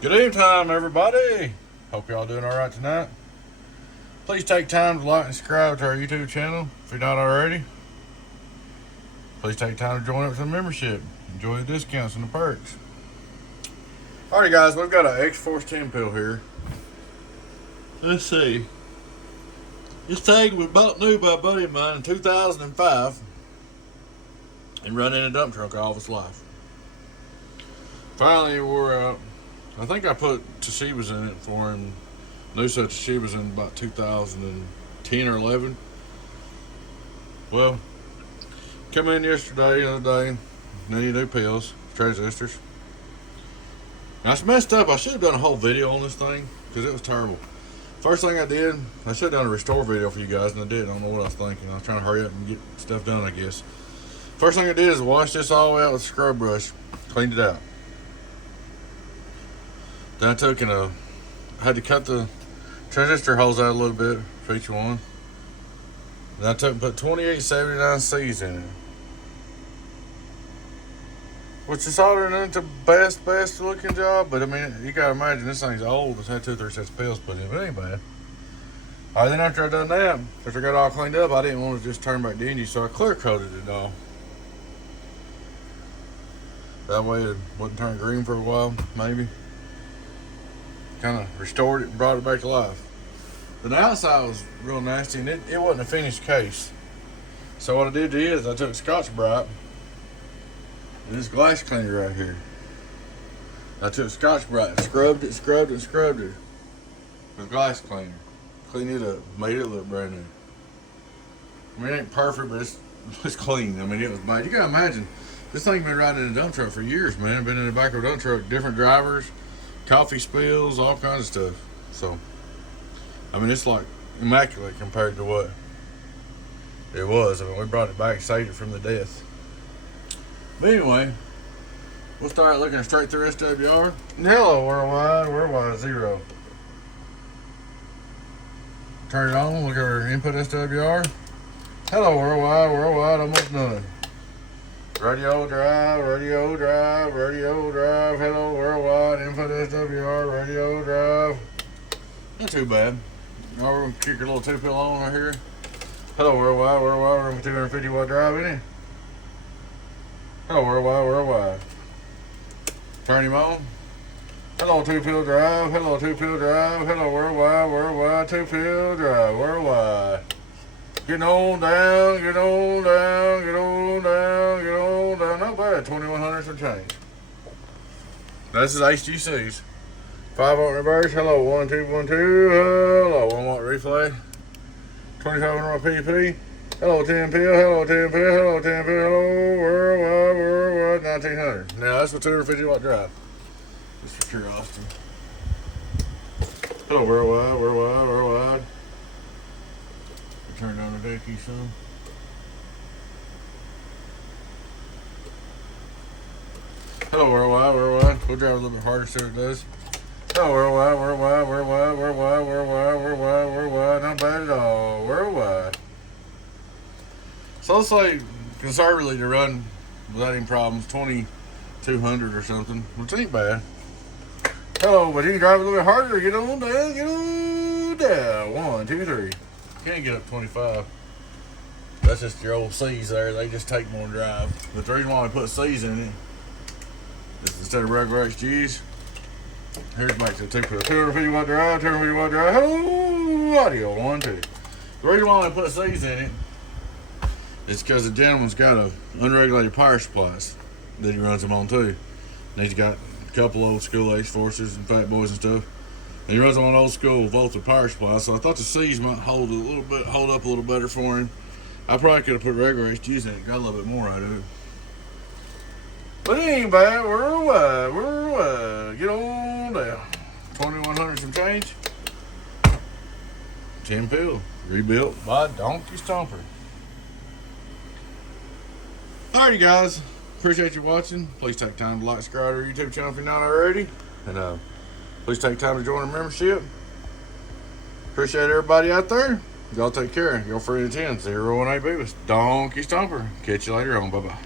Good evening time, everybody. Hope y'all doing all right tonight. Please take time to like and subscribe to our YouTube channel if you're not already. Please take time to join up with the membership. Enjoy the discounts and the perks. Alrighty guys, we've got an X-Force 10 pill here. Let's see. This tag was bought new by a buddy of mine in 2005 and run in a dump truck all of its life. Finally it wore out. I think I put Toshibas in it for him. New set of Toshibas in about 2010 or 11. Well, come in yesterday, the other day, needed new pills, transistors. Now it's messed up. I should have done a whole video on this thing because it was terrible. First thing I did, I should have done a restore video for you guys, and I did. I don't know what I was thinking. I was trying to hurry up and get stuff done, I guess. First thing I did is wash this all the way out with a scrub brush, cleaned it out. Then I took and I had to cut the transistor holes out a little bit for each one. Then I took and put 2879Cs in it. Which is soldering ain't the best looking job, but I mean, you gotta imagine this thing's old. It's had 2 or 3 sets of pills put in, but it ain't bad. Alright, then after I done that, after I got it all cleaned up, I didn't want to just turn back dingy, so I clear coated it all. That way it wouldn't turn green for a while, maybe. Kind of restored it and brought it back to life. Then the outside was real nasty, and it wasn't a finished case. So what I did is I took Scotch-Brite and this glass cleaner right here. I took Scotch-Brite, scrubbed it with glass cleaner. Cleaned it up, made it look brand new. I mean, it ain't perfect, but it's clean. I mean, it was made. You gotta imagine, this thing been riding in a dump truck for years, man. Been in the back of a dump truck, different drivers, coffee spills, all kinds of stuff. So, I mean, it's like immaculate compared to what it was. I mean, we brought it back, saved it from the death. But anyway, we'll start looking straight through SWR. Hello, worldwide 0. Turn it on, look at our input SWR. Hello, worldwide, almost done. Radio drive, hello, worldwide, input SWR, radio drive. Not too bad. Now we're gonna kick your little 2 pill on right here. Hello, worldwide, we're gonna put 250 watt drive in it. Hello, worldwide. Turn him on. Hello, 2 pill drive. Hello, worldwide, 2 pill drive, worldwide. Getting on down. Not bad, 2100 some change. This is HGCs. 5 volt reverse. Hello, 1 2 1 2. Hello, 1 watt replay. 2500 watt PP. Hello, 10 pill. Hello, worldwide, 1900. Now that's with 250 watt drive. Just for curiosity. Hello, worldwide. Turn down the decky some. Hello, worldwide. We'll drive a little bit harder, see what it does. Hello, worldwide. Not bad at all. Worldwide. So let's say conservatively to run without any problems, 2200 or something, which ain't bad. Hello, but you can drive a little bit harder. Get on down. 1 2 3. Can't get up 25. That's just your old C's there. They just take more drive. But the reason why we put C's in it is instead of regular HGs, here's back to the 250 watt drive, Hello, audio, 1 2. The reason why we put C's in it is because the gentleman's got a unregulated power supplies that he runs them on too. And he's got a couple old school X-Forces and Fat Boys and stuff. And he runs them on old school voltage power supplies, so I thought the C's might hold up a little better for him. I probably could have put regular HGs in it, got a little bit more out of it. But it ain't bad. Worldwide. Get on down. 2100 some change. 10 pill. Rebuilt by Donkey Stomper. Alrighty guys, appreciate you watching. Please take time to like, subscribe to our YouTube channel if you're not already. And please take time to join our membership. Appreciate everybody out there. Y'all take care. Your friend 10 018 Beavis. Donkey Stomper. Catch you later on. Bye-bye.